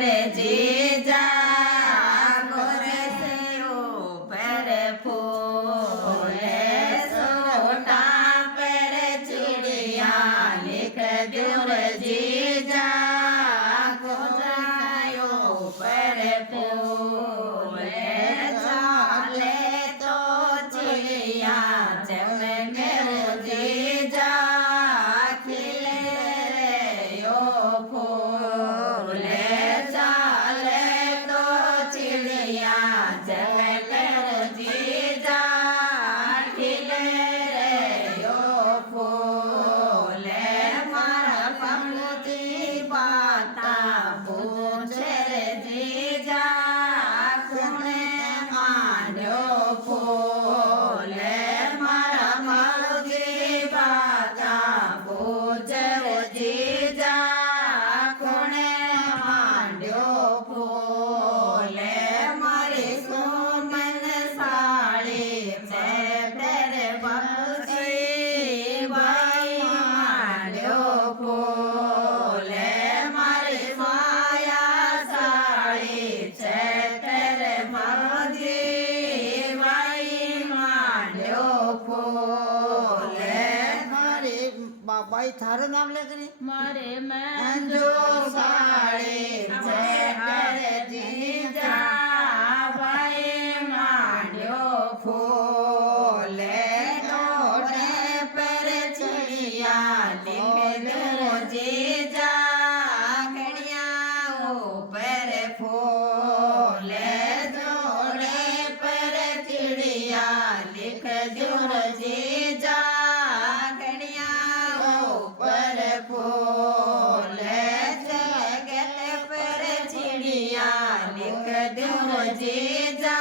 रे जीजा गोरे से ऊपर फूल सोटा पर चिड़िया लिख दूं रे जीजा गोरे ऊपर फूल चाले तो चिड़िया चमके रे जीजा खिले रे यो फूल चाले तो चिड़िया चमके रे जीजा खिले रे यो फूल मारा पमुची बाता पूछे रे जीजा कुणे मान्यो फूल मारा मौजी बाता पूछे रे जीजा कुणे मान्यो फूल मारी सुमन साड़ी तेरे बंसी बाई मान्यो फूल मारी माया साड़ी तेरे मौजी बाई मान्यो फूल મારે બાબાઈ થારું નામ લે કરી મારે મેં अंजो साड़ी तेरे जीजा बाई मान्यो फूल डोने पर चिड़िया लिख दो जीजा खड़िया ऊपर फूल जोड़े पर चिड़िया लिख दो जीजा खड़िया ऊपर फूल जगत पर चिड़िया लिख दो जीजा